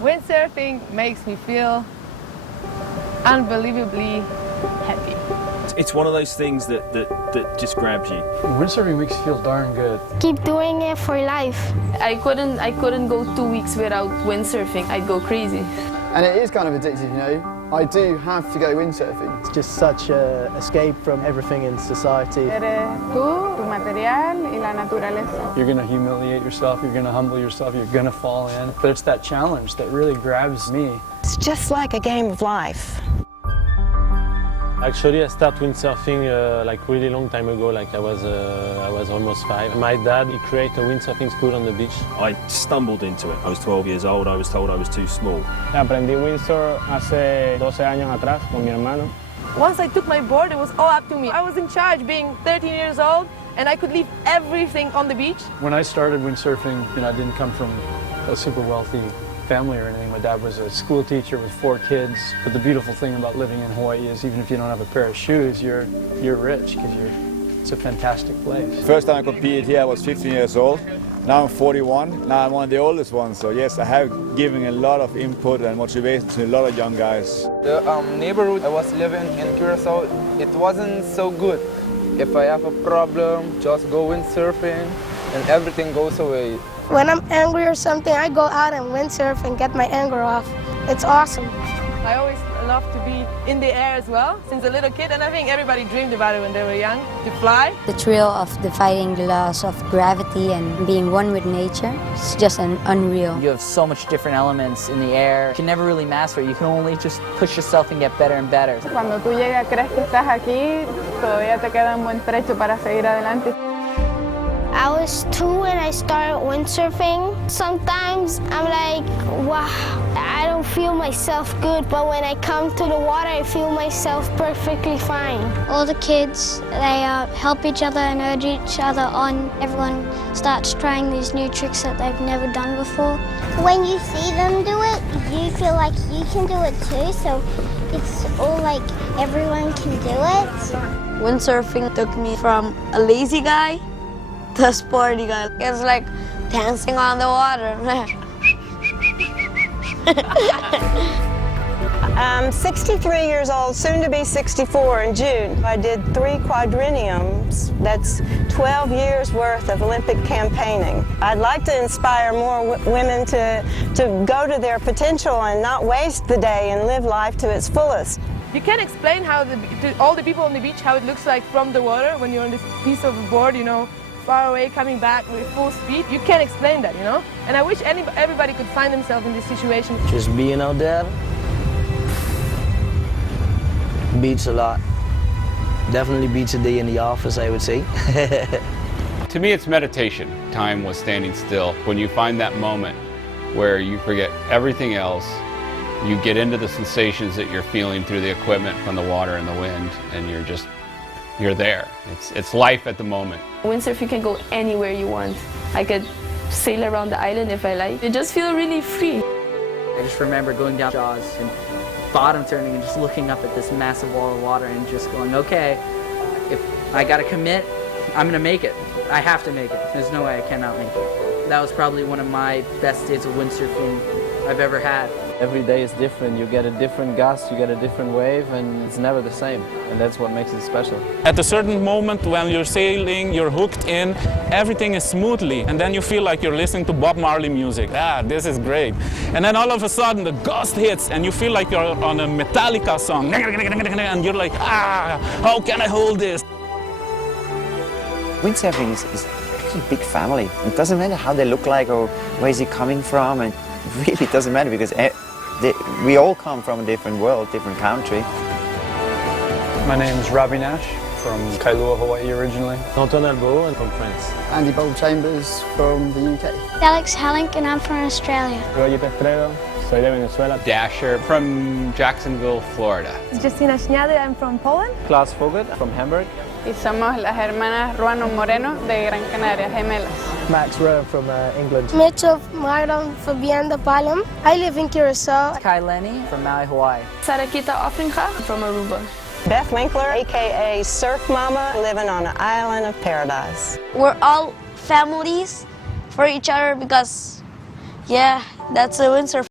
Windsurfing makes me feel unbelievably happy. It's one of those things that just grabs you. Windsurfing makes you feel darn good. Keep doing it for life. I couldn't go 2 weeks without windsurfing. I'd go crazy. And it is kind of addictive, you know. I do have to go windsurfing. It's just such an escape from everything in society. Eres tú, tu material y la naturaleza. You're going to humiliate yourself, you're going to humble yourself, you're going to fall in. But it's that challenge that really grabs me. It's just like a game of life. Actually, I started windsurfing like really long time ago. Like I was almost 5. My dad, he created a windsurfing school on the beach. I stumbled into it. I was 12 years old. I was told I was too small. Aprendí windsurf hace 12 años atrás con mi hermano. Once I took my board, it was all up to me. I was in charge, being 13 years old, and I could leave everything on the beach. When I started windsurfing, you know, I didn't come from a super wealthy family or anything. My dad was a school teacher with 4 kids. But the beautiful thing about living in Hawaii is even if you don't have a pair of shoes, you're rich because it's a fantastic place. First time I competed here, I was 15 years old. Now I'm 41. Now I'm one of the oldest ones. So yes, I have given a lot of input and motivation to a lot of young guys. The neighborhood I was living in Curacao, it wasn't so good. If I have a problem, just go windsurfing and everything goes away. When I'm angry or something, I go out and windsurf and get my anger off. It's awesome. I always loved to be in the air as well, since a little kid, and I think everybody dreamed about it when they were young, to fly. The thrill of defying the laws of gravity and being one with nature, it's just unreal. You have so much different elements in the air. You can never really master it. You can only just push yourself and get better and better. Cuando tú llegas, crees que estás aquí, todavía te queda un buen trecho para seguir adelante. I was 2 when I started windsurfing. Sometimes I'm like, wow, I don't feel myself good, but when I come to the water, I feel myself perfectly fine. All the kids, they help each other and urge each other on. Everyone starts trying these new tricks that they've never done before. When you see them do it, you feel like you can do it too, so it's all like everyone can do it. Windsurfing took me from a lazy guy to a sporty guy. It's like dancing on the water. I'm 63 years old, soon to be 64 in June. I did 3 quadrenniums. That's 12 years worth of Olympic campaigning. I'd like to inspire more women to go to their potential and not waste the day and live life to its fullest. You can't explain how to all the people on the beach how it looks like from the water when you're on this piece of a board, you know, far away, coming back with full speed. You can't explain that, you know? And I wish everybody could find themselves in this situation. Just being out there beats a lot. Definitely beats a day in the office, I would say. To me, it's meditation. Time was standing still. When you find that moment where you forget everything else, you get into the sensations that you're feeling through the equipment from the water and the wind, and you're there. It's life at the moment. Windsurf, you can go anywhere you want. I could sail around the island if I like. You just feel really free. I just remember going down Jaws and bottom turning and just looking up at this massive wall of water and just going, okay, if I gotta commit, I'm gonna make it. I have to make it. There's no way I cannot make it. That was probably one of my best days of windsurfing I've ever had. Every day is different. You get a different gust, you get a different wave, and it's never the same. And that's what makes it special. At a certain moment when you're sailing, you're hooked in, everything is smoothly. And then you feel like you're listening to Bob Marley music. Ah, this is great. And then all of a sudden the gust hits and you feel like you're on a Metallica song. And you're like, ah, how can I hold this? Windsurfing is actually a big family. It doesn't matter how they look like or where is he coming from. And it really doesn't matter because we all come from a different world, different country. My name is Robbie Nash from Kailua, Hawaii originally. Anton Albo, and from France. Andy Bold-Chambers from the UK. Alex Hellink, and I'm from Australia. Roger Pestrero, soy de Venezuela. Dasher from Jacksonville, Florida. Justina Schniader, I'm from Poland. Klaus Vogel from Hamburg. Y somos las hermanas Ruano Moreno de Gran Canaria, gemelas. Max Rowe from England. Mitchell Martin Fabian de Palem. I live in Curacao. Kai Lenny from Maui, Hawaii. Sarakita Afringa from Aruba. Beth Winkler, a.k.a. Surf Mama, living on an island of paradise. We're all families for each other because, yeah, that's a windsurf.